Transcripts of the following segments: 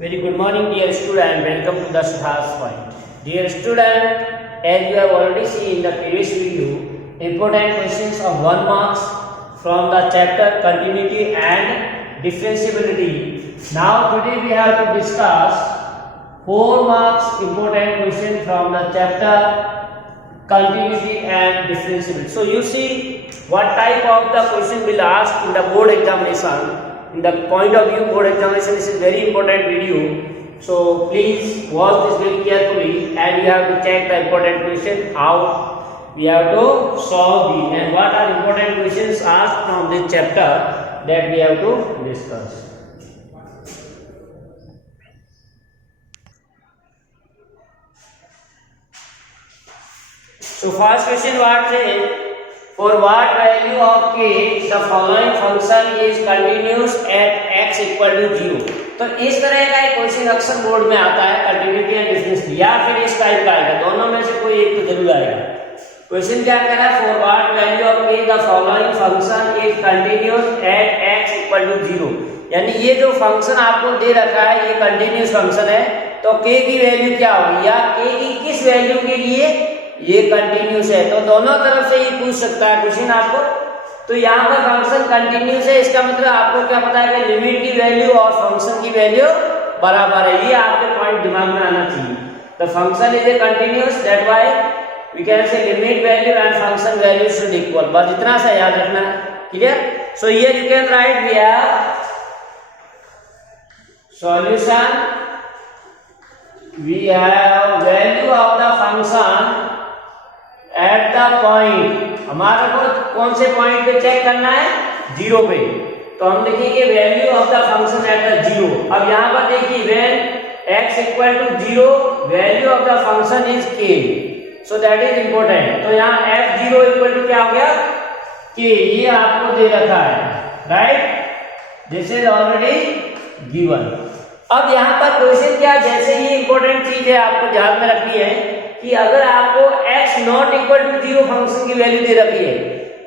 Very good morning, dear student. Welcome to the Siddharth Point. Dear student, as you have already seen in the previous video, important questions of 1 marks from the chapter Continuity and Differentiability. Now today we have to discuss 4 marks important question from the chapter Continuity and Differentiability. So you see what type of the question will ask in the board examination. In the point of view board examination, this is very important video, so please watch this very carefully and you have to check the important question, how we have to solve it and what are important questions asked from this chapter that we have to discuss. So first question what says, for what value of k the following function is continuous at x equal to 0. तो इस तरह का एक question अक्सर board में आता है, continuity and differentiability, या फिर इस टाइप का आएगा, दोनों में से कोई एक तो जरूर आएगा। क्वेश्चन क्या कह रहा है, for what value of k the following function is continuous at x equal to 0, यानी ये जो फंक्शन आपको दे रखा है ये कंटिन्यूअस फंक्शन है, तो k की वैल्यू क्या होगी या k की किस वैल्यू के लिए ये कंटिन्यूस है, तो दोनों तरफ से ये पूछ सकता है क्वेश्चन आपको। तो यहाँ पर फंक्शन कंटिन्यूस है, इसका मतलब आपको क्या पता है कि लिमिट की वैल्यू और फंक्शन की वैल्यू बराबर है, ये आपके पॉइंट दिमाग में आना चाहिए। तो function is a continuous, that why we can say limit value and function value should equal, बस इतना सा याद रखना है, clear. So here you can write we have solution, we have value of the function at the point, हमारा को कौन से पॉइंट पे चेक करना है, 0 पे, तो हम लिखेंगे value of the function at the 0। अब यहाँ पर देखिए when x equal to 0 value of the function is k, so that is important. तो यहाँ f0 इक्वल टू क्या हो गया, k, ये आपको दे रखा है, right, this is already given. अब यहाँ पर क्वेश्चन क्या, जैसे ही इंपॉर्टेंट चीज है आपको ध्यान में रखनी है कि अगर आपको x not equal to 0 function की वैल्यू दे रखी है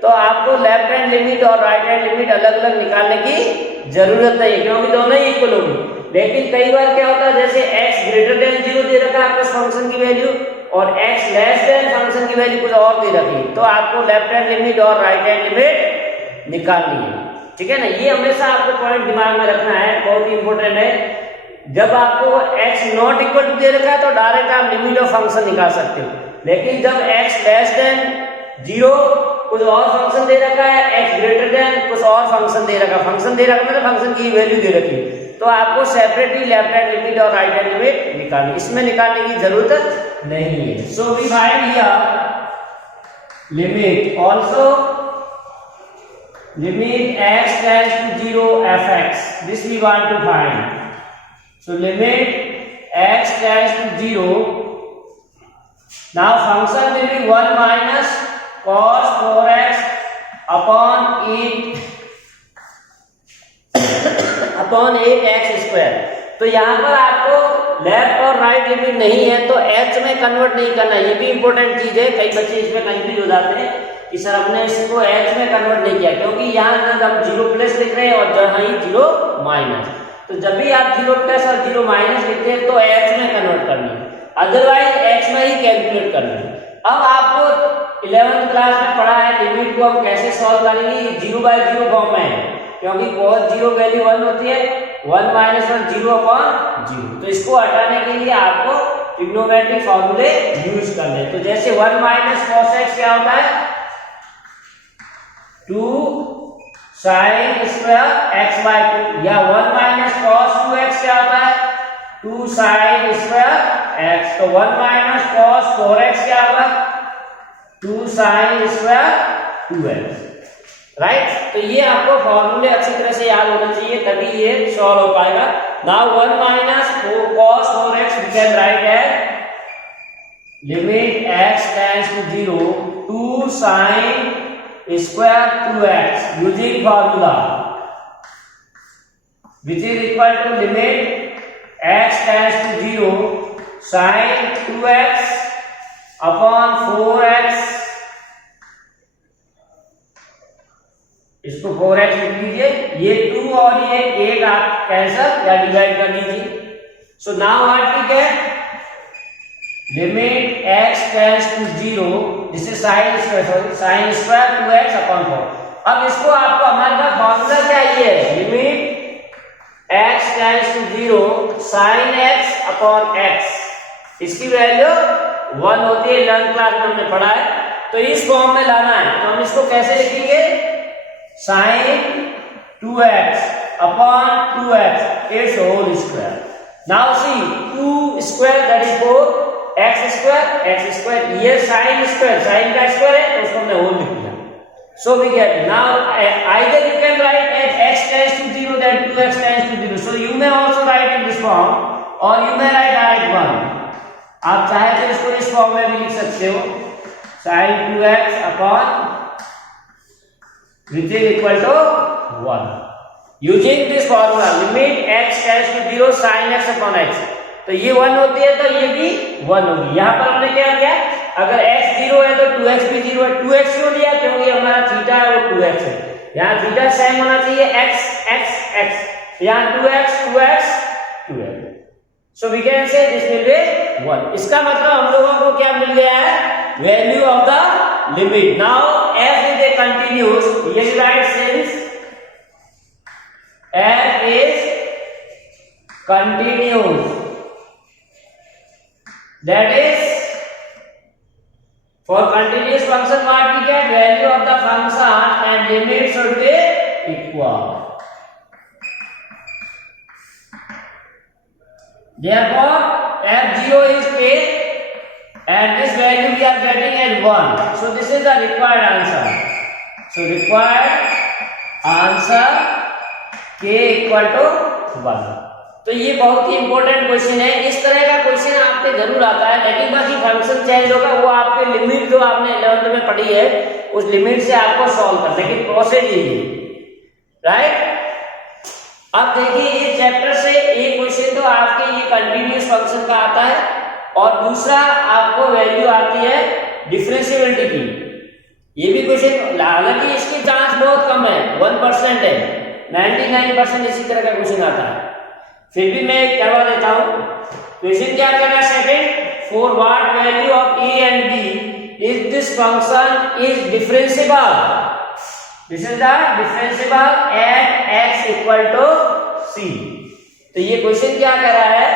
तो आपको लेफ्ट हैंड लिमिट और राइट हैंड लिमिट अलग अलग निकालने की जरूरत नहीं है, क्योंकि दोनों ही इक्वल होंगी। लेकिन कई बार क्या होता है, जैसे x ग्रेटर देन 0 दे रखा है आपको फंक्शन की वैल्यू और x लेस देन फंक्शन की वैल्यू कुछ और दे रखी है, तो आपको लेफ्ट हैंड लिमिट और राइट हैंड लिमिट निकालनी है, ठीक है ना। ये हमेशा आपको पॉइंट दिमाग में रखना है, बहुत ही इंपॉर्टेंट है। जब आपको x नॉट इक्वल टू दे रखा है तो डायरेक्ट आप लिमिट ऑफ फंक्शन निकाल सकते हो, लेकिन जब x लेस देन 0 कुछ और फंक्शन दे रखा है, x ग्रेटर देन कुछ और फंक्शन दे रखा, फंक्शन दे रखा मतलब फंक्शन की वैल्यू दे रखी, तो आपको सेपरेटली लेफ्ट हैंड लिमिट और राइट हैंड लिमिट निकालनी, इसमें निकालने की जरूरत नहीं है। So we find here limit also limit x tends to 0 fx, this we want to find. So limit x tends to 0. Now function will be 1 minus cos 4x upon 8x square। तो यहाँ पर आपको left और right limit नहीं है तो h में convert नहीं करना, ये भी इंपॉर्टेंट चीज है। कई बच्चे इसमें कंफ्यूज हो जाते हैं कि सर हमने इसको h में कन्वर्ट नहीं किया, क्योंकि यहाँ हम 0 प्लस लिख रहे हैं और जहाँ ही 0 माइनस, तो जब भी आप 0 प्लस और 0 माइनस लिखते हैं तो x में कन्वर्ट करना है, अदरवाइज x में ही कैलकुलेट करना है। अब आपको 11th क्लास में पढ़ा है लिमिट को हम कैसे सॉल्व करेंगे, 0/0 फॉर्म में है, क्योंकि cos 0 वैल्यू 1 होती है, 1 माइनस 1 0/0, तो इसको हटाने के लिए आपको ट्रिग्नोमेट्रिक फॉर्मूले यूज करने हैं। तो जैसे 1 माइनस cos x क्या होता है, 2 sin स्क्वायर x/2, या 1 माइनस cos 2x क्या होता है, 2 sin स्क्वायर x, तो 1 माइनस cos 4x क्या होगा, 2 sin स्क्वायर 2x, राइट। तो ये आपको फॉर्मूले अच्छी तरह से याद होना चाहिए, तभी ये सॉल्व हो पाएगा। Now 1 minus cos 4x we can write as limit x tends to 0 2 sin square 2x using formula which is equal to limit x tends to 0 sin 2x upon 4x, इसको 4x लिख लीजिए, ये 2 और ये 8 आप cancel या divide कर लीजिए, So now what we get? Limit x tends to 0. This is sin square 2x upon 4. अब इसको आपको हमारे पास फॉर्मूला चाहिए, limit x tends to 0 sin x upon x. इसकी वैल्यू 1 होती है, 11th क्लास में हमने पढ़ा है, तो इस फॉर्म में लाना है। तो हम इसको कैसे लिखेंगे? sin 2x upon 2x its whole square. Now see 2 square that is 4, x square, ये sin square, sin का स्क्वायर है तो उसको हमने होल लिख दिया। So we get now either you can write as x tends to 0 then 2x tends to 0. So you may also write in this form or you may write direct 1. आप चाहे तो इसको इस फॉर्म में भी लिख सकते हो, sin 2x upon which is equal to 1. Using this formula limit x tends to 0 sin x upon x, तो ये 1 होती है तो ये भी 1 होगी। यहाँ पर हमने क्या किया, अगर x 0 है तो 2x भी 0 है। 2x क्यों लिया? क्योंकि हमारा थीटा है वो 2x है, यहाँ थीटा सेम होना चाहिए, x, यहाँ 2x, 2x। So we can say this will be 1. इसका मतलब हम लोगों को क्या मिल गया है? Value of the limit. Now f is a continuous, ये right since f is continuous, that is for continuous function what we get? Value of the function and limit should be equal. Therefore f0 is k and this value we are getting as 1. So this is the required answer. So required answer k equal to 1. तो ये बहुत ही important question है। इस तरह का question आपके जरूर आता है, लेकिन बाकी फंक्शन चेंज होगा, वो आपके लिमिट जो आपने 11th में पढ़ी है उस लिमिट से आपको सॉल्व करने की प्रोसेस यही है, राइट। अब देखिए ये चैप्टर से एक क्वेश्चन तो आपके ये कंटिन्यूअस फंक्शन का आता है और दूसरा आपको वैल्यू आती है डिफरेंशिएबिलिटी की। ये भी क्वेश्चन, हालांकि इसकी चांस बहुत कम है, 1% है, 99% इसी तरह का क्वेश्चन आता है, फिर भी मैं करवा देता हूं। क्वेश्चन क्या कह रहा है? Second, for what value of a and b is this function is differentiable, this is the differentiable at x equal to c। तो ये क्वेश्चन क्या कह रहा है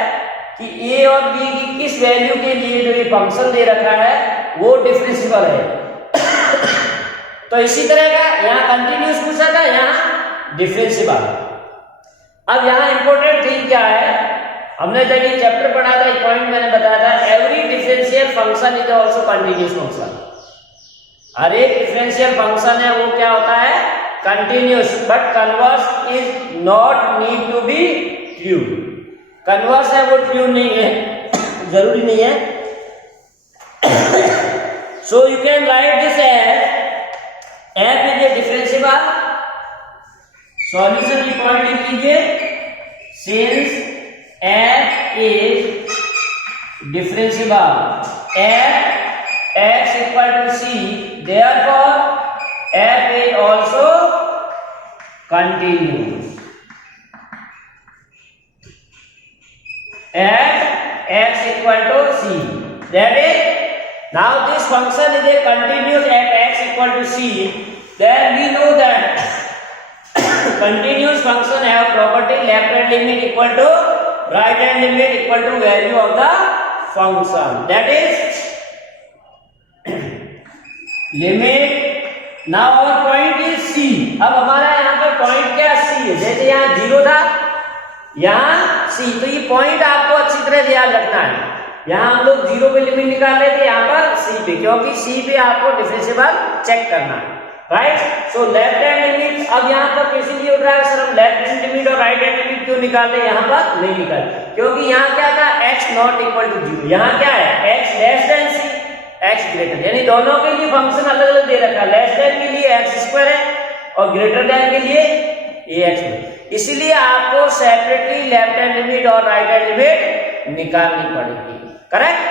कि a और b की किस वैल्यू के लिए जो ये फंक्शन दे रखा है वो डिफरेंशिएबल है। तो इसी तरह का यहाँ कंटिन्यूअस पूछा था, यहाँ डिफरेंशिएबल। अब यहाँ इंपॉर्टेंट थिंग क्या है, हमने जब ये चैप्टर पढ़ा था, एक पॉइंट मैंने बताया था, every differential function is also continuous function. हर एक डिफरेंशियल फंक्शन है वो क्या होता है? Continuous, but converse is not need to be true. Converse है वो ट्रू नहीं है, जरूरी नहीं है। So you can write this as f is a differentiable. Solution की पॉइंट लिख लीजिए, since f is differentiable f x equal to c, therefore f is also continuous। f x equal to c, that is now this function is a continuous at x equal to c, then we know that continuous function have property left hand limit equal to right hand limit equal to value of the function, that is limit। now our point is c। अब हमारा यहाँ पर point क्या c है? जैसे यहाँ 0 था, यहाँ c, तो ये पॉइंट आपको अच्छी तरह याद रखना है। यहाँ हम लोग 0 पे लिमिट निकाल रहे थे, यहाँ पर c पे, क्योंकि c पे आपको डिफरेंशिएबल चेक करना है, राइट। सो लेफ्ट हैंड लिमिट अब यहाँ पर कैसे लिए उठ रहा है सर? हम लेफ्ट हैंड लिमिट और राइट हैंड लिमिट क्यों निकाल रहे हैं? यहाँ पर नहीं निकाल, क्योंकि यहाँ क्या था? x नॉट इक्वल टू 0, यहाँ क्या है? x less than c, x greater, यानी दोनों के लिए फंक्शन अलग अलग दे रखा है। लेस देन के लिए x स्क्वायर है और ग्रेटर देन के लिए ax है, इसीलिए आपको सेपरेटली लेफ्ट हैंड लिमिट और राइट हैंड लिमिट निकालनी पड़ेगी, correct.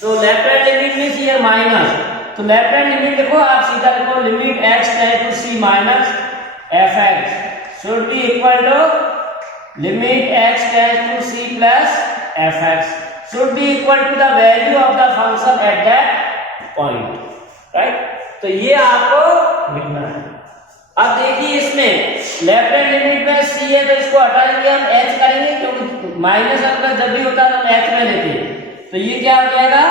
So left hand limit means here minus, तो लेफ्ट हैंड लिमिट देखो, आप सीधा लिखो limit x tend to c minus fx should be equal to limit x tends to c plus fx should be equal to the value of the function at that point, right? तो ये आपको लिखना है। अब देखिए इसमें left hand limit में c है तो इसको हटा देंगे हम h करेंगे, क्योंकि माइनस अंदर जब भी होता है तो हम h में लेते हैं। तो ये क्या हो जाएगा,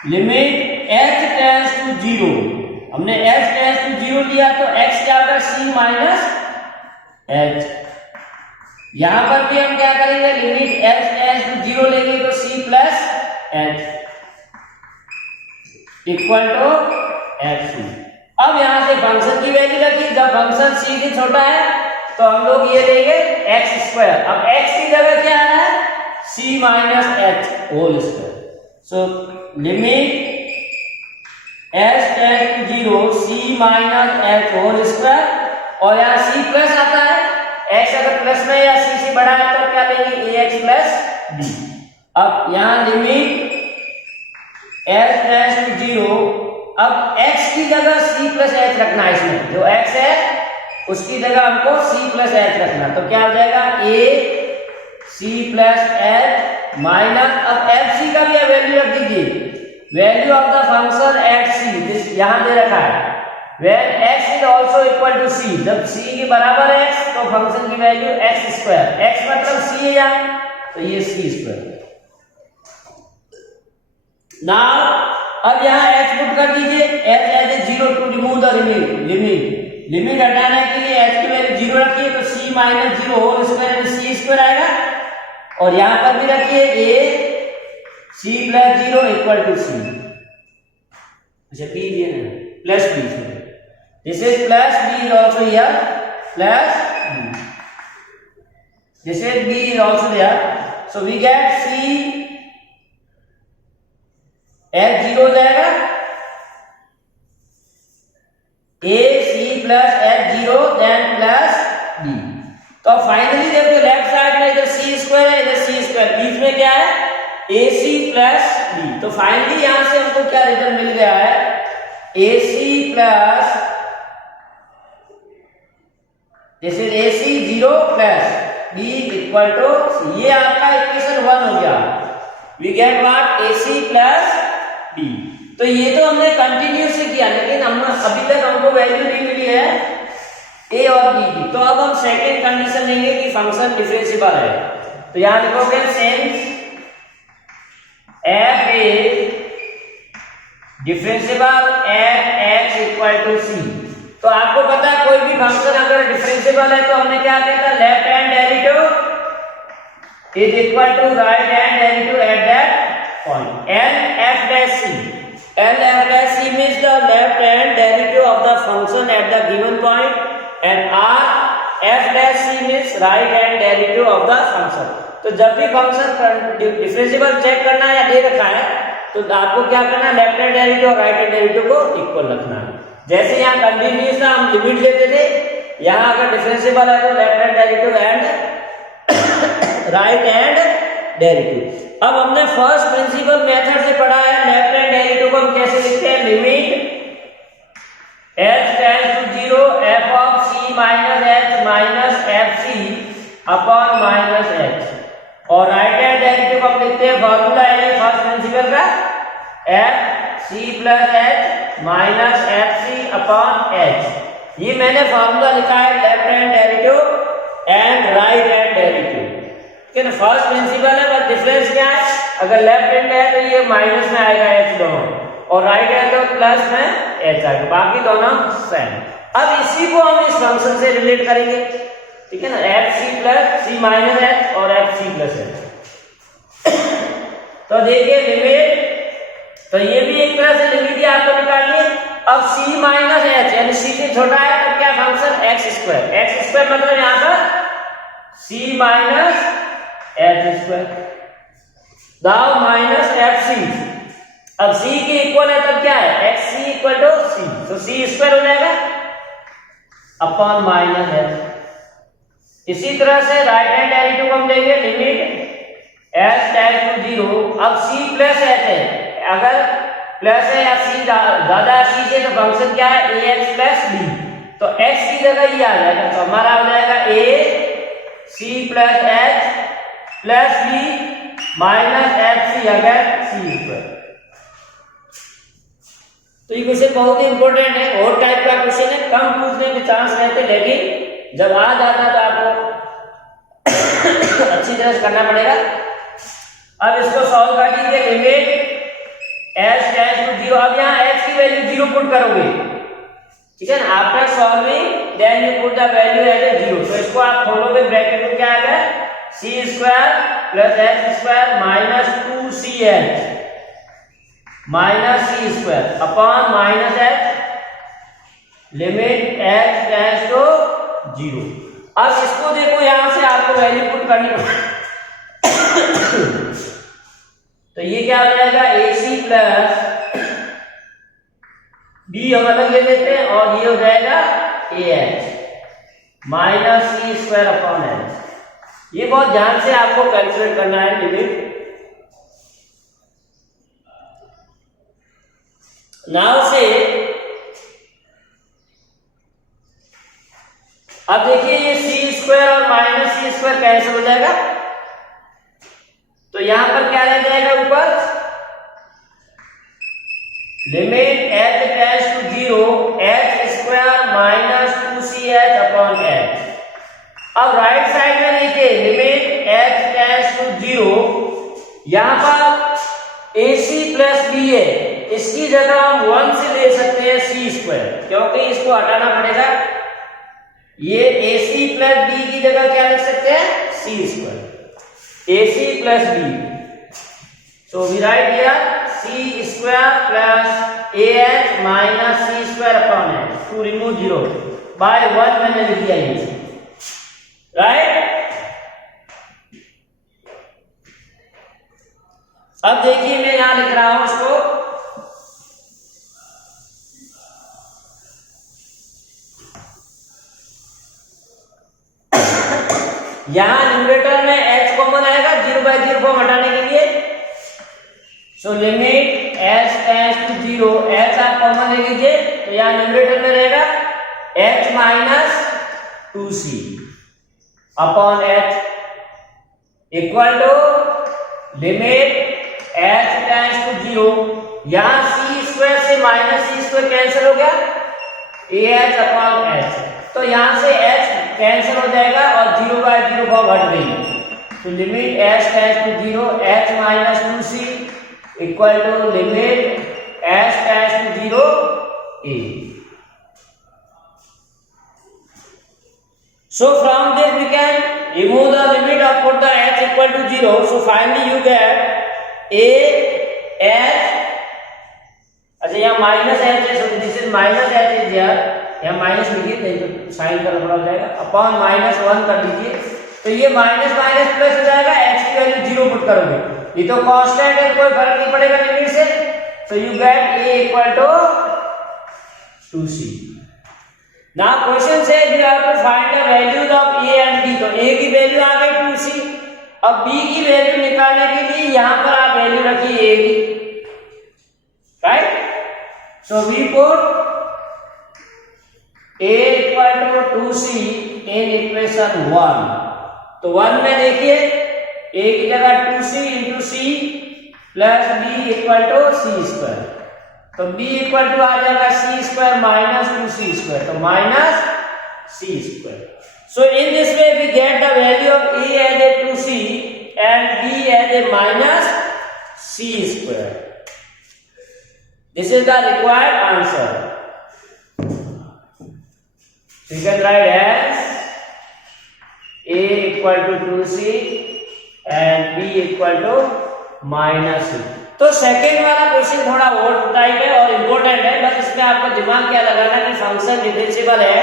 लिमिट h टेंड्स टू 0, हमने h टेंड्स टू 0 लिया तो x क्या होगा, c माइनस h। यहां पर भी हम क्या करेंगे, लिमिट h टेंड्स टू 0 लेंगे तो c plus h equal to f। अब यहां से फंक्शन की वैल्यू रखी, जब फंक्शन c से छोटा है तो हम लोग ये लेंगे x स्क्वायर। अब x की जगह क्या है, c minus h whole square. So limit h tends to 0 c minus h whole square, और यहाँ c प्लस आता है, x अगर प्लस में या c से बड़ा है तो क्या लेंगे, ax प्लस b। अब यहाँ लिमिट h टेंड्स टू 0, अब x की जगह c प्लस h रखना है, इसमें जो x है उसकी जगह हमको c प्लस h रखना, तो क्या हो जाएगा, a c plus h minus, अब fc का भी वैल्यू रख दीजिए, value of the function eight c, यहां दे रखा है when x is also equal to c, जब c के बराबर है x तो फंक्शन की वैल्यू x स्क्वायर, x मतलब c है यहाँ, तो ये c स्क्वायर। नाउ अब यहाँ h पुट कर दीजिए, h as 0 to remove the limit हटाने के लिए h की वैल्यू 0 रखिए तो c माइनस 0 होल स्क्वायर यानी c स्क्वायर आएगा, और यहाँ पर भी रखिए a c plus 0 equal to c, अच्छा p दिए ना plus b, this is plus b is also here plus b, this is b is also here, so we get c h 0 हो जाएगा, a c plus h 0 then plus b। तो finally देखो left side में इधर c square है, इधर c square, बीच में क्या है, ac प्लस b। तो फाइनली यहां से हमको क्या रिजल्ट मिल गया है, ac plus, this is ac 0 plus b equal to c। ये आपका इक्वेशन 1 हो गया, we get what, ac plus b। तो ये तो हमने कंटिन्यूस से किया, लेकिन हम अभी तक हमको वैल्यू नहीं मिली है a और b की। तो अब हम सेकंड कंडीशन लेंगे कि फंक्शन डिफरेंशिएबल है, तो यहां लिखोगे since f is differentiable at x equal to c। तो आपको पता है कोई भी फंक्शन अगर डिफरेंशिएबल है तो हमने क्या किया था, left hand derivative is equal to right hand derivative at that point, LF dash c, LF dash c means the left hand derivative of the function at the given point, and RF dash c means right hand derivative of the function। तो जब भी function differentiable check करना है या दे रखा है तो आपको क्या करना है, लेफ्ट हैंड डेरिवेटिव और राइट हैंड डेरिवेटिव को इक्वल रखना है। जैसे यहाँ कंटिन्यूअस था हम लिमिट लेते थे, यहाँ अगर डिफरेंशिएबल है तो left hand derivative and right hand derivative. अब हमने फर्स्ट प्रिंसिपल मेथड से पढ़ा है, लेफ्ट हैंड डेरिवेटिव को हम कैसे लिखते हैं, limit h tends to 0 f of c minus h minus fc upon minus h, और राइट हैंड डेरिवेटिव को हम लिखते हैं, फार्मूला है फर्स्ट प्रिंसिपल का, f c plus h minus fc upon h। ये मैंने फार्मूला लिखा है left hand derivative and right hand derivative, ठीक है ना। फर्स्ट प्रिंसिपल है, बस डिफरेंस क्या है, अगर लेफ्ट हैंड है तो ये माइनस में आएगा h दोनों, और राइट हैंड तो प्लस में h आएगा, बाकी दोनों सेम। अब इसी को हम इस फंक्शन से रिलेट करेंगे, ठीक है ना, fc plus c minus h और fc प्लस h। तो देखिए लिमिट, तो ये भी एक तरह से लिमिट ही आपको निकालनी है। अब c माइनस h यानी c से छोटा है तो क्या फंक्शन x स्क्वायर मतलब यहाँ पर c माइनस h स्क्वायर, दाव माइनस fc। अब c के इक्वल है तब क्या है, xc इक्वल टू c, तो c स्क्वायर हो जाएगा अपॉन माइनस h। इसी तरह से राइट हैंड डेरिवेटिव को हम लेंगे, लिमिट h टेंड्स टू 0। अब c प्लस h है, अगर प्लस है या c ज्यादा c से तो फंक्शन क्या है, ax प्लस b, तो x की जगह ये आ जाएगा, तो हमारा हो जाएगा a C plus H plus B minus F C अगर सी स्क्वायर। तो ये क्वेश्चन बहुत ही इंपॉर्टेंट है, और टाइप का क्वेश्चन है, कम पूछने के चांस रहते, लेकिन जब आ जाता तो आपको अच्छी तरह से करना पड़ेगा। अब इसको सॉल्व कर लीजिए, लिमिट एच टेंड्स टू 0। अब यहाँ एच की वैल्यू 0 पुट करोगे, ठीक है ना। After solving then you put the value as a 0। तो इसको आप खोलोगे, ब्रैकेट में क्या आएगा, C square plus H square minus 2ch minus C square upon minus H limit H tends to 0। अब इसको देखो, यहां से आपको वैल्यू पुट करनी पड़ेगी। तो ये क्या हो जाएगा, ए सी प्लस बी हम अलग ले लेते हैं, और ये हो जाएगा A H minus C square upon H. ये बहुत ध्यान से आपको कैलकुलेट करना है लिमिट। नाउ से अब देखिए, ये सी स्क्वायर और माइनस सी स्क्वायर कैंसिल हो जाएगा, तो यहां पर क्या रह जाएगा ऊपर, limit H tends to 0 H square minus 2ch upon H. अब राइट साइड में देखिए, लिमिट एच टेंड्स टू 0, यहां पर ac प्लस बी है, इसकी जगह हम 1 से ले सकते हैं सी स्क्वायर, क्योंकि इसको हटाना पड़ेगा। ये ac प्लस बी की जगह क्या लिख सकते हैं, C square, ac plus B. So we write here C square plus ah minus C square upon H to remove 0 by 1 मैंने लिख दिया ये, राइट। अब देखिए, मैं यहां लिख रहा हूं इसको, यहां न्यूमरेटर में h कॉमन आएगा 0/0 फॉर्म हटाने के लिए। So limit h tends to 0 h आप कॉमन ले लीजिए, तो यहां न्यूमरेटर में रहेगा h minus 2c upon h equal to limit h tends to 0, यहां c स्क्वायर से माइनस c स्क्वायर कैंसिल हो गया, ah अपॉन h। तो यहां से h कैंसिल हो जाएगा और 0/0 फॉर्म हट गई। तो limit h tends to 0 h minus 2c equal to limit h tends to 0 a। So from this we can remove the limit of put the h equal to 0. So finally you get a h, अच्छा यहाँ minus H है, so this is minus h is there, यहाँ minus लिखिए नहीं तो sign का लफड़ा हो जाएगा, अपॉन -1 कर दीजिए, तो ये माइनस माइनस प्लस हो जाएगा, h की वैल्यू 0 पुट करोगे, ये तो कांस्टेंट है, कोई फर्क नहीं पड़ेगा लिमिट से। So you get a equal to 2c। Now question से you have to find the values of a and b। तो a की वैल्यू आ गई 2c, अब b की वैल्यू निकालने के लिए यहां पर आप वैल्यू रखिए a की, right. So we put a equal to 2c in equation 1। तो 1 में देखिए a की जगह 2c into c plus b equal to c square, तो b इक्वल टू आ जाएगा c square minus 2c square, तो minus c square. So in this way we get the value of a as a 2c and b as a minus c square. This is the required answer. So you can write as a equal to 2c and b equal to minus c। तो second वाला question थोड़ा और type है और important है, बस इसमें आपको दिमाग क्या लगाना है कि फंक्शन डिफरेंशिएबल है,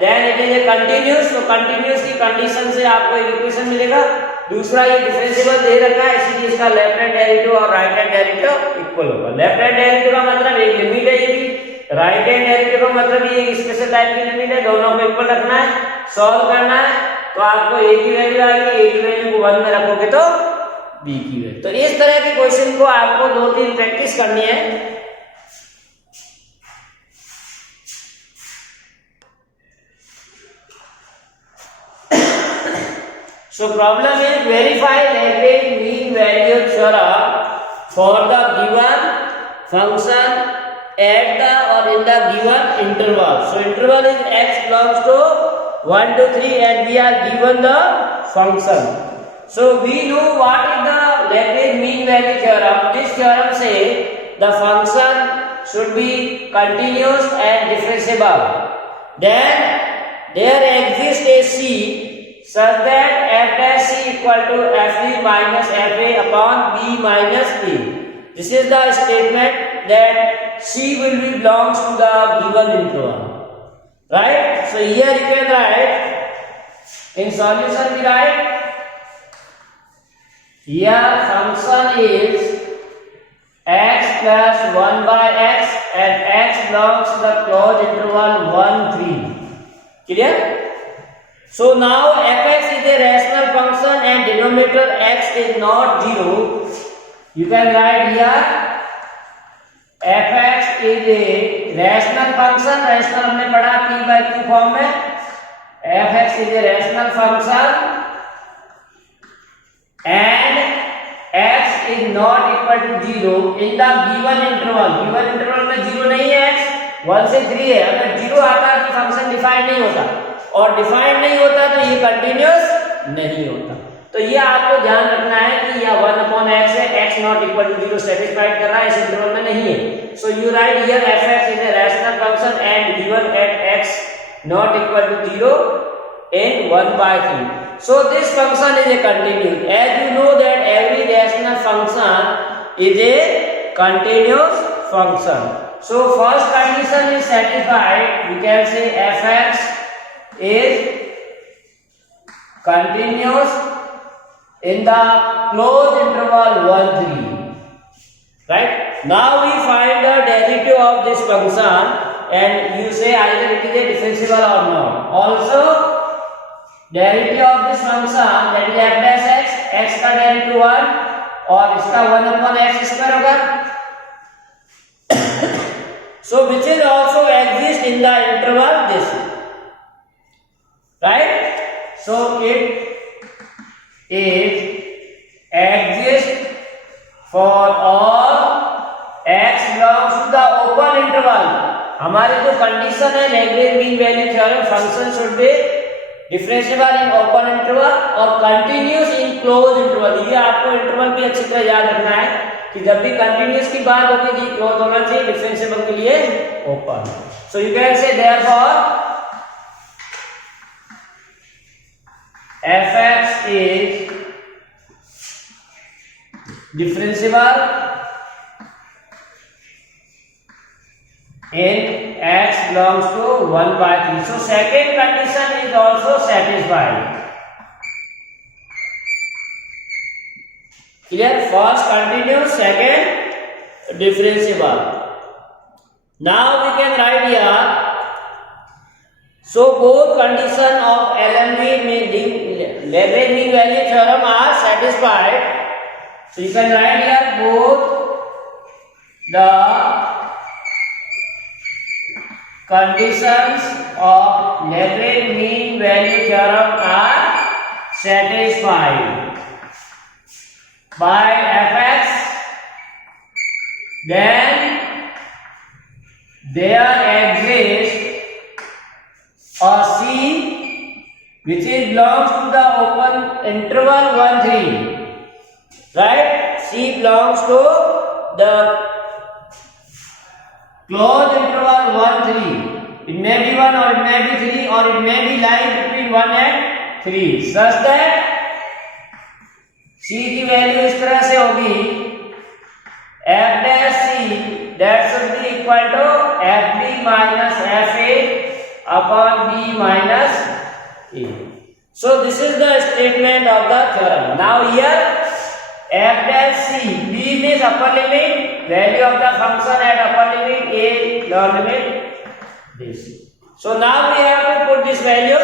then it is a continuous. तो कंटीन्यूअस की कंडीशन से आपको एक इक्वेशन मिलेगा। दूसरा ये डिफरेंशिएबल दे रखा है, इसीलिए इसका लेफ्ट हैंड डेरिवेटिव और राइट हैंड डेरिवेटिव इक्वल होगा। लेफ्ट हैंड डेरिवेटिव का मतलब एक लिमिट है, ये राइट हैंड डेरिवेटिव का मतलब ये एक स्पेशल टाइप की लिमिट है, दोनों को इक्वल रखना है, सॉल्व करना है। तो आपको a की वैल्यू आ गई, a की वैल्यू को 1 में रखोगे तो b की वैल्यू। तो इस तरह के क्वेश्चन को आपको 2-3 प्रैक्टिस करनी है। So problem is verify Lagrange mean value theorem for the given function at the or in the given interval. So interval is x belongs to 1 to 3 and we are given the function. So we know what is the Lagrange mean value theorem. This theorem says the function should be continuous and differentiable. Then there exists a C such that f dash c equal to f minus fa upon b minus a. This is the statement that c will be belongs to the given interval. Right? So here you can write in solution we write here function is x plus 1 by x and x belongs to the closed interval 1 3. Clear? So now fx is a rational function and denominator x is not 0. You can write here fx is a rational function. Rational हमने पढ़ा p by q form में. fx is a rational function and x is not equal to 0 in the given interval. Given interval में 0 नहीं है x 1 से 3 है. अगर 0 आता तो फंक्शन डिफाइन नहीं होता और डिफाइन नहीं होता तो ये कंटिन्यूअस नहीं होता. तो ये आपको ध्यान रखना है कि यह 1/x है, x not equal to 0 satisfied कर रहा है, इस इंटरवल में नहीं है. So you write here fx is a rational function and given at x not equal to 0 in 1/3. So this function is a continuous. As you know that every rational function is a continuous function. So first condition is satisfied. We can say fx is continuous in the closed interval 1 3. Right? Now we find the derivative of this function and you say either it is a differentiable or not. Also derivative of this function that is f dash x, x का derivative 1 और इसका 1/x square होगा. So which is also exist in the interval this. Right? So it exists for all x belongs to the open interval. हमारी जो condition है Lagrange mean value theorem function should be differentiable in open interval और continuous in closed interval. ये आपको interval भी अच्छी तरह याद रखना है कि जब भी कंटिन्यूअस की बात होगी तो क्लोज होना चाहिए, डिफरेंशिएबल के लिए open. So you can say therefore fx is differentiable in x belongs to 1/3. So second condition is also satisfied. Clear? First continuous, second differentiable. Now we can write here. So both condition of Lagrange mean value theorem are satisfied. So you can write here both the conditions of Lagrange mean value theorem are satisfied by fx. Then there exists a c which is belongs to the open interval 1 3. Right? C belongs to the closed interval 1 3. It may be 1 or it may be 3 or it may be lying between 1 and 3 such that c की value इस तरह से होगी f dash c that should be equal to fb minus fa upon b minus a. So this is the statement of the theorem. Now here f dash c, b means upper limit, value of the function at upper limit, a lower limit, this. So now we have to put this value.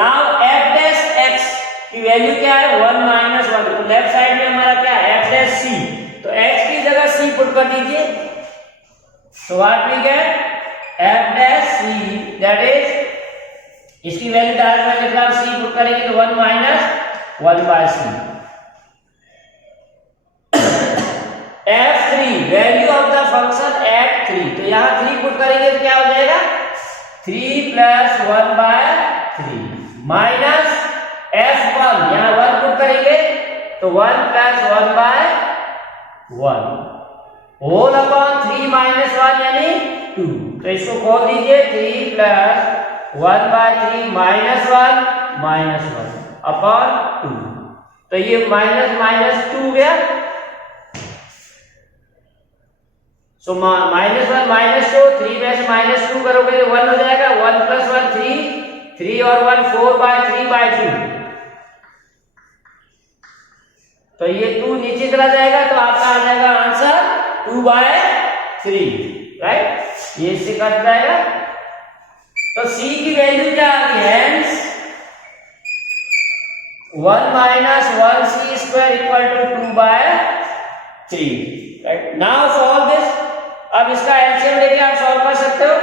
Now f dash x की value क्या है 1 minus 1. तो left side में हमारा क्या है f dash c. तो x की जगह c पुट कर दीजिए. So what we get f dash c that is इसकी वैल्यू डायरेक्ट में लिख रहा हूं c पुट करेंगे तो 1 minus 1/c। f3 value of the function eight 3, तो यहाँ 3 पुट करेंगे तो क्या हो जाएगा 3 + 1/3 माइनस f1, यहाँ 1 पुट करेंगे तो 1 + 1/1 होल अपॉन 3 - 1 यानी 2। तो इसको खोल दीजिए 3 + 1/3 -1 अपॉन 2, तो ये माइनस माइनस 2 गया, सो -1 -2, 3 में से -2 करोगे तो 1 हो जाएगा, 1 + 1 3, 3 और 1 4/3/2, तो ये 2 नीचे चला जाएगा तो आपका आ जाएगा आंसर 2/3, राइट, ये इससे कट जाएगा। तो c की वैल्यू क्या आ गई, hence 1 - 1c² = 2/3, right. Now solve this, अब इसका एलसीएम लेके आप सॉल्व कर सकते हो।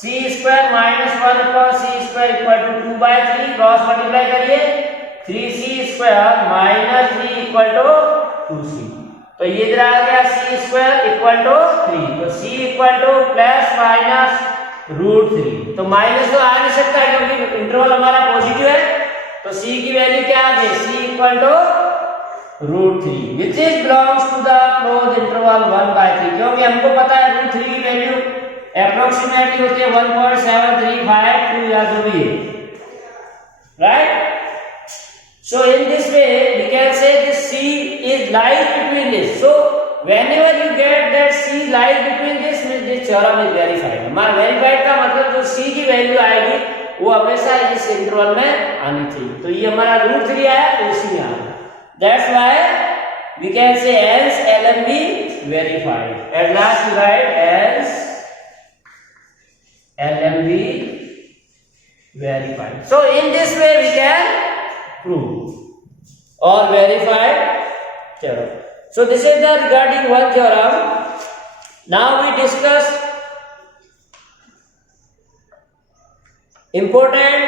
c² - 1/c² = 2/3, क्रॉस मल्टीप्लाई करिए, 3c² - 3 = 2c, तो ये इधर आ गया c² = 3, तो c ± √3, तो माइनस तो आ नहीं सकता क्योंकि इंटरवल हमारा पॉजिटिव है, तो c की वैल्यू क्या आ गई, c = √3 which is belongs to the closed interval 1/3, क्योंकि हमको पता है √3 की वैल्यू अप्रोक्सीमेटली होती है 1.7352 या जो भी है, right. So in this way we can say this c is lies between this, so whenever you get that c lies between this means this theorem is verified। हमारा वेरीफाइड का मतलब जो c की वैल्यू आएगी वो हमेशा इस interval में आनी चाहिए, तो ये हमारा √3 आया तो इसी में आया, that's why we can say else LMB verified। At last we write else LMB verified। So in this way we can prove or verify theorem। So this is the regarding one theorem। Now we discuss important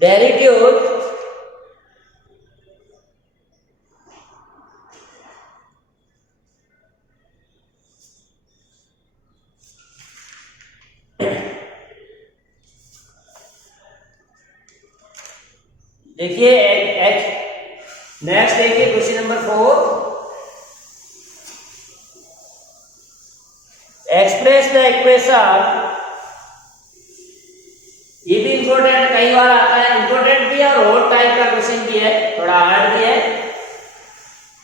derivatives देखिए next देखिए question number 4, express the equation, ये भी important कई बार आता है, important भी है और और टाइप का क्वेश्चन भी है, थोड़ा हार्ड भी है,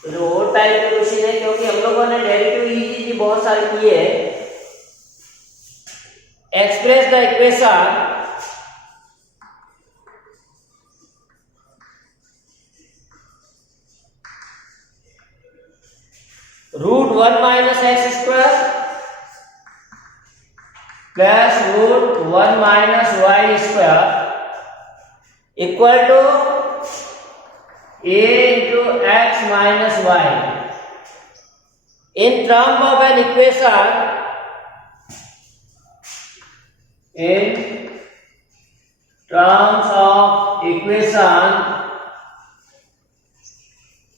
तो जो और टाइप का क्वेश्चन है क्योंकि हम लोगों ने डेरिवेटिव इजी बहुत सारे किए हैं। Express the equation √1 - x² plus √1 - y² equal to a × x - y in term of an equation, in terms of equation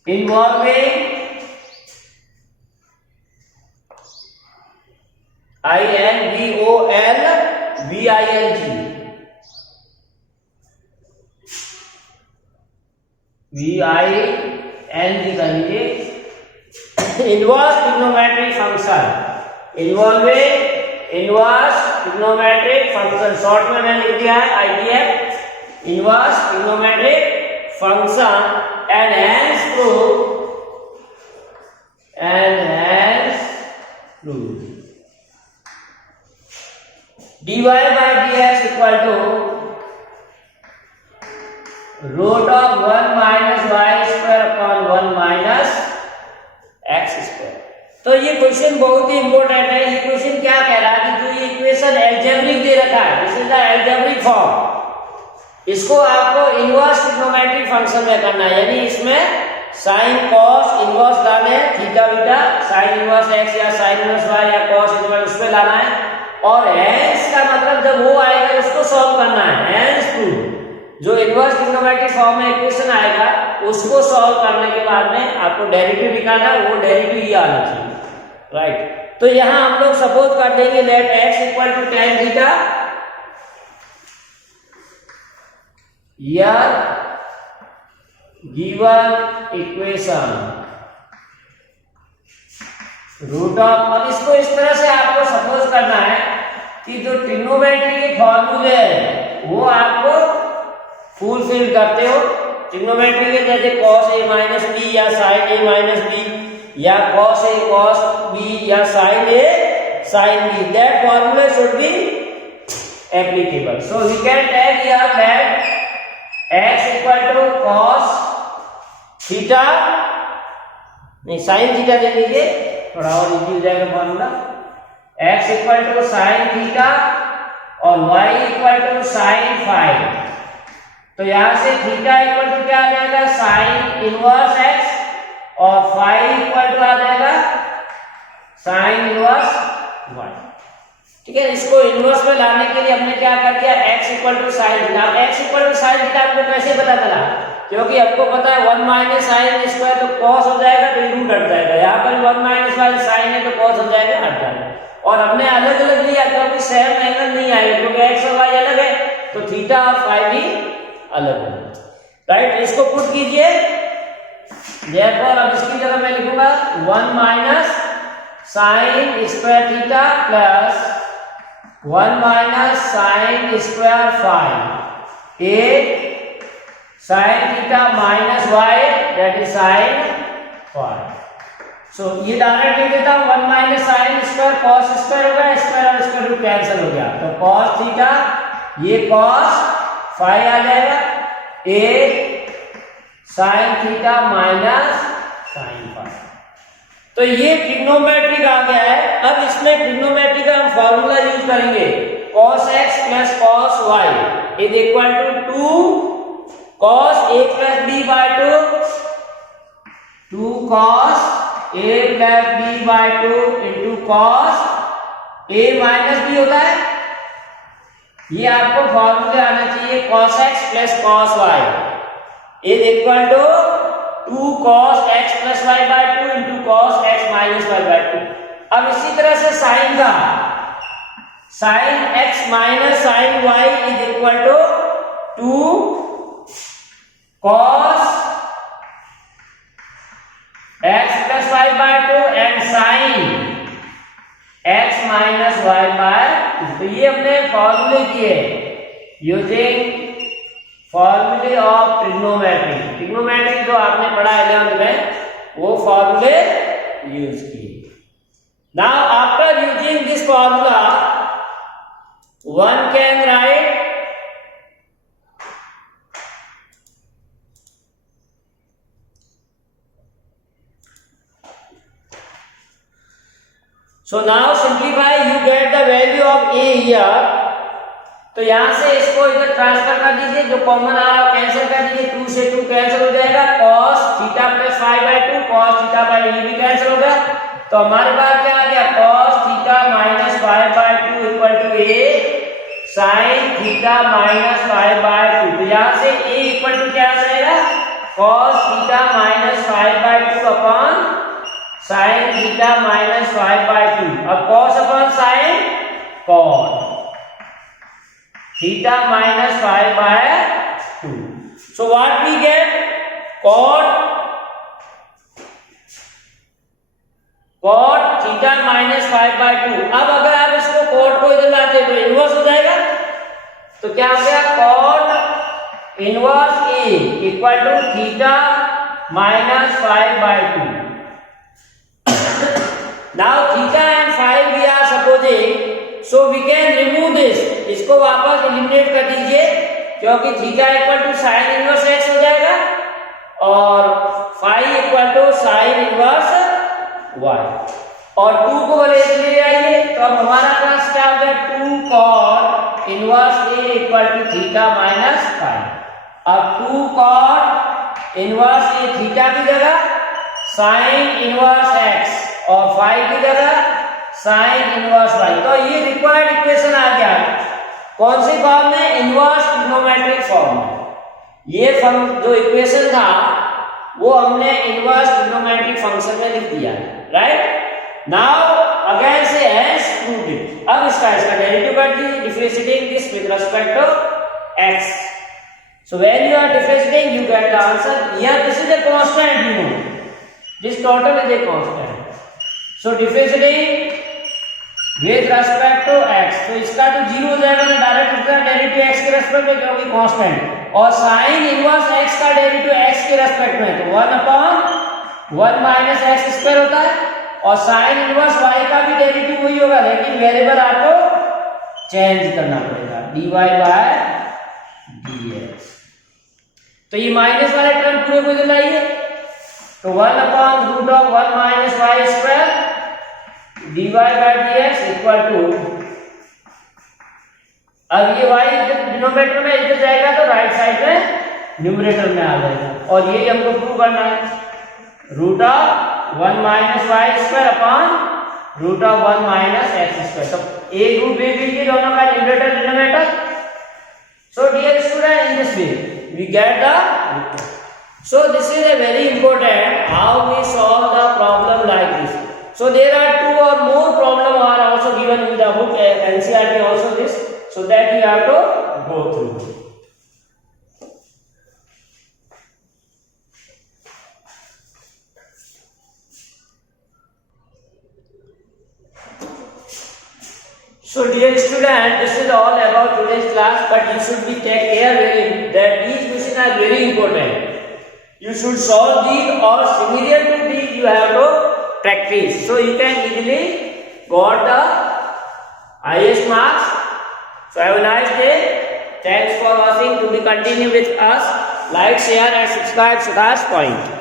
involving INVOL VING करेंगे, inverse trigonometric function, involving inverse trigonometric function, short में मैंने लिख दिया है ITF, inverse trigonometric function and hence prove dy by dx equal to √1 - y² upon 1 - x²। तो ये question बहुत ही important है। ये क्वेश्चन क्या कह रहा है कि जो ये इक्वेशन एल्जेब्रिक दे रखा है, this is the algebraic form, इसको आपको इनवर्स ट्रिग्नोमेट्रिक फंक्शन में करना है, यानी इसमें साइन कॉस इनवर्स लाने हैं, theta beta, sign inverse x या साइन इनवर्स y या कॉस इनवर्स उसमें लाना है, और हेंस का मतलब जब वो आएगा उसको सॉल्व करना है, हेंस प्रूव। जो इनवर्स ट्रिग्नोमेट्रिक फॉर्म में इक्वेशन आएगा उसको सॉल्व करने के बाद में आपको डेरिवेटिव निकालना, वो डेरिवेटिव ये आना चाहिए, राइट। तो यहां हम लोग सपोज कर देंगे let x equal to tan theta, या गिवन इक्वेशन रूट ऑफ, अब इसको इस तरह से आपको सपोज करना है कि जो ट्रिग्नोमेट्री के फॉर्मूले है वो आपको फुलफिल करते हो। ट्रिग्नोमेट्री के जैसे cos a माइनस बी या sin a माइनस बी या cos a cos b या sin a sin b, that formula should be applicable. So we can take here that x equal to cos theta, नहीं sin theta दे दीजिए, थोड़ा और easy हो जाएगा formula. x equal to sine theta और y equal to sine phi. तो यहां से थीटा इक्वल टू क्या आ जाएगा, साइन इनवर्स x, और फाई इक्वल टू आ जाएगा साइन इनवर्स y। ठीक है, इसको इनवर्स में लाने के लिए हमने क्या कर दिया, x equal to sine theta. x equal to sine theta आपको कैसे पता चला, क्योंकि आपको पता है 1 माइनस साइन स्क्वायर तो cos हो जाएगा, तो रूट हट जाएगा। यहाँ पर 1 माइनस वाले साइन है तो cos हो जाएगा, हट जाएगा। और हमने अलग अलग लिया क्योंकि सेम एंगल नहीं आएगा, क्योंकि x और y अलग है तो थीटा और फाई भी अलग है, राइट। इसको पुट कीजिए, देयरफॉर अब इसकी जगह मैं लिखूंगा 1 minus sine square theta plus 1 minus sine square phi, A sine theta minus Y that is sine phi. So ये डायरेक्ट लिख देता हूं, 1 minus sine square cos square हो गया, स्क्वायर और स्क्वायर रूट कैंसिल हो गया, तो कॉस थीटा ये कॉस फाई आ जाएगा, A sine theta minus sine phi. तो ये ट्रिग्नोमेट्रिक आ गया है। अब इसमें ट्रिग्नोमेट्री का हम फॉर्मूला यूज करेंगे, cos x plus cos y is equal to 2 cos a plus b by 2 cos a plus b by 2 into cos a minus b होता है। ये आपको फॉर्मूले आना चाहिए, cos x plus cos y is equal to 2 cos x plus y by 2 into cos x minus y by 2। अब इसी तरह से sin का sin x minus sin y is equal to 2 cos x plus y by 2 and sin x minus y by 2। तो ये हमने फॉर्मूले किए यूजिंग फॉर्मूले ऑफ ट्रिग्नोमेट्री। ट्रिग्नोमेट्री जो आपने पढ़ा 11th में वो फॉर्मूले यूज किए। Now after using this formula one can write so now simplify, you get the value of a here। तो यहां से इसको इधर ट्रांसफर कर दीजिए, जो कॉमन आ रहा है कैंसिल कर दीजिए, 2 से 2 कैंसिल हो जाएगा, cos theta plus phi by 2 cos theta by ये भी कैंसिल हो गया, तो हमारे पास क्या आ गया, cos theta minus phi by 2 equal to a sin theta minus phi by 2। तो यहां से a इक्वल टू क्या आ जाएगा, cos theta minus phi by 2 upon sin theta minus phi by 2। अब cos upon sin cos theta minus phi by 2। So what we get, cot theta minus phi by 2। अब अगर आप इसको cot को इधर लाते तो इनवर्स हो जाएगा, तो क्या हो गया, cot inverse a equal to theta minus phi by 2। Now theta and phi we are supposing, so we can remove this, इसको वापस एलिमिनेट कर दीजिए, क्योंकि theta equal to sine inverse x हो जाएगा और phi equal to sine inverse y, और 2 को ले आइए, तो अब हमारा पास क्या हो गया, 2 cot inverse a equal to theta minus phi. अब 2 cot इनवर्स a थीटा की जगह साइन इनवर्स x और फाई की जगह साइन इनवर्स y। तो ये रिक्वायर्ड इक्वेशन आ गया, कौन सी फॉर्म में, इनवर्स ट्रिग्नोमेट्रिक फॉर्म में। ये जो इक्वेशन था वो हमने इनवर्स ट्रिग्नोमेट्रिक फंक्शन में लिख दिया है, right. Now again say has proved it. अब इसका डेरिवेटिव कर दी, differentiating this with respect to x। So when you are differentiating, you get the answer. Here this is a constant, you know. This total is a constant. So differentiating with respect to x, तो इसका तो zero हो जाएगा, मैं direct लिखता हूँ derivative x के respect में क्योंकि कांस्टेंट, और साइन इनवर्स x का डेरिवेटिव x के रेस्पेक्ट में तो 1/1 माइनस एक्स स्क्वायर होता है, और साइन इनवर्स y का भी डेरिवेटिव वही होगा, लेकिन वेरिएबल आपको चेंज करना पड़ेगा, dy बाय dx। तो ये माइनस वाले टर्म पूरे को दिलाइए, तो 1/√1 minus y square dy by dx equal to, अब ये y डिनोमिनेटर में इधर जाएगा तो राइट साइड में न्यूमरेटर में आ जाएगा, और ये हमको प्रूव करना है, √1 minus y square upon √1 minus x square. तो एक रूट ले लीजिए दोनों का numerator denominator. So dear student, in this way we get the result. So this is a very important how we solve the problem like this. So there are two or more problem are also given in the book NCERT also this, so that you have to go through. So dear student, this is all about today's class, but you should be take care really that these questions are very important. You should solve these or similar to these you have to practice, so you can easily got the highest marks. So have a nice day. Thanks for watching. To be continue with us, like, share and subscribe Siddharth Point.